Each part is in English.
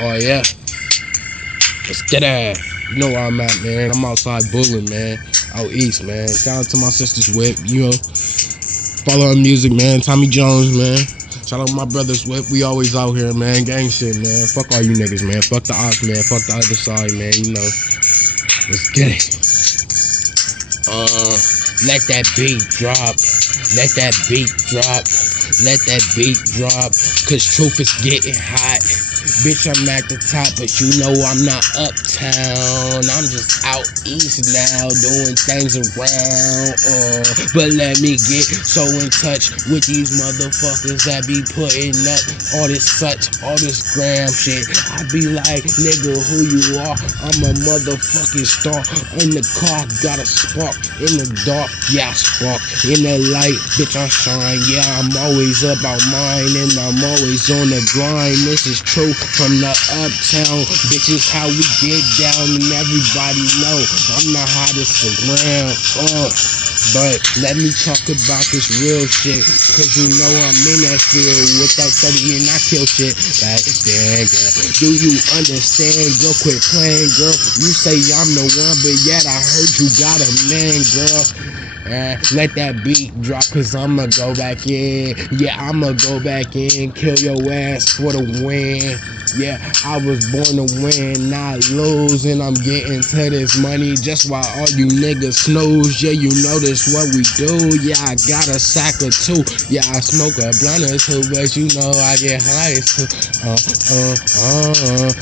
Oh yeah, let's get it. You know where I'm at, man. I'm outside bulling, man. Out east, man. Shout out to my sister's whip, you know. Follow her music, man. Tommy Jones, man. Shout out to my brother's whip. We always out here, man. Gang shit, man. Fuck all you niggas, man. Fuck the ops, man. Fuck the other side, man. You know. Let's get it. Let that beat drop. Let that beat drop. Let that beat drop. Cause truth is getting hot. Bitch, I'm at the top, but you know I'm not uptown. I'm just out east now, doing things around. But let me get so in touch with these motherfuckers that be putting up all this gram shit. I be like, nigga, who you are? I'm a motherfucking star. In the car, got a spark. In the dark, yeah, I spark. In the light, bitch, I shine. Yeah, I'm always about mine, and I'm always on the grind. This is true. From the uptown, bitches, how we get down, and everybody know I'm the hottest around. But let me talk about this real shit, cause you know I'm in that field with that 30 and I kill shit. Like, damn, girl, do you understand? Girl, quit playing, girl. You say I'm the one, but yet I heard you got a man, girl. Let that beat drop, cause I'ma go back in. Yeah, I'ma go back in, kill your ass for the win. Yeah, I was born to win, not lose, and I'm getting to this money just while all you niggas snooze. Yeah, you know this what we do. Yeah, I got a sack or two. Yeah, I smoke a blunt or two, but you know I get high too.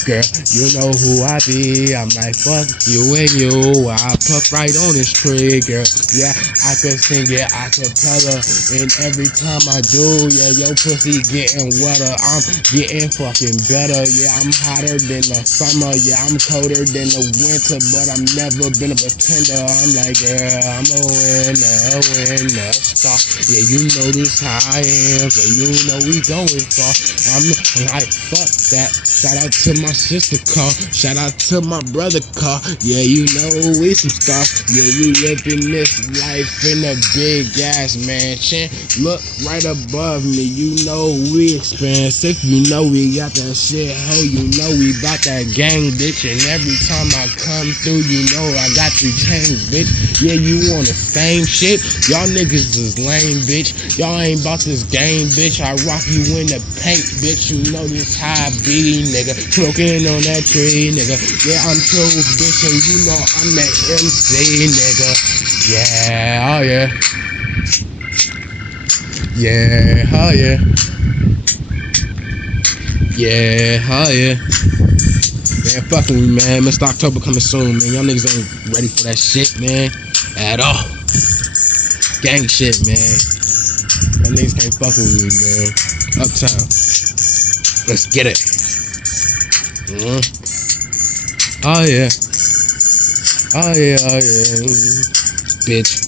Girl, you know who I be. I'm like, fuck you and you. I puff right on this tree, girl. Yeah, I could sing it a cappella, and every time I do, yeah, your pussy getting wetter. I'm getting fucking better. Yeah, I'm hotter than the summer. Yeah, I'm colder than the winter, but I've never been a pretender. I'm like, yeah, I'm a winner, star. Yeah, you know this how I am, so you know we going far. I'm like, fuck that. Shout out to my sister car. Shout out to my brother car. Yeah, you know we some stars. Yeah, you living this life in a big ass mansion. Look right above me. You know we expensive. You know we got that shit. Ho, you know we bout that gang, bitch. And every time I come through, you know I got you changed, bitch. Yeah, you on the same shit. Y'all niggas is lame, bitch. Y'all ain't bout this game, bitch. I rock you in the paint, bitch. You know this how I be, nigga. Smoking on that tree, nigga. Yeah, I'm true, bitch. And you know I'm that MC, nigga. Yeah, oh yeah. Yeah, oh yeah. Yeah, oh yeah. Man, fuck with me, man. Mr. October coming soon, man. Y'all niggas ain't ready for that shit, man. At all. Gang shit, man. Y'all niggas can't fuck with me, man. Uptown. Let's get it. Oh yeah. Oh yeah, oh yeah. Bitch.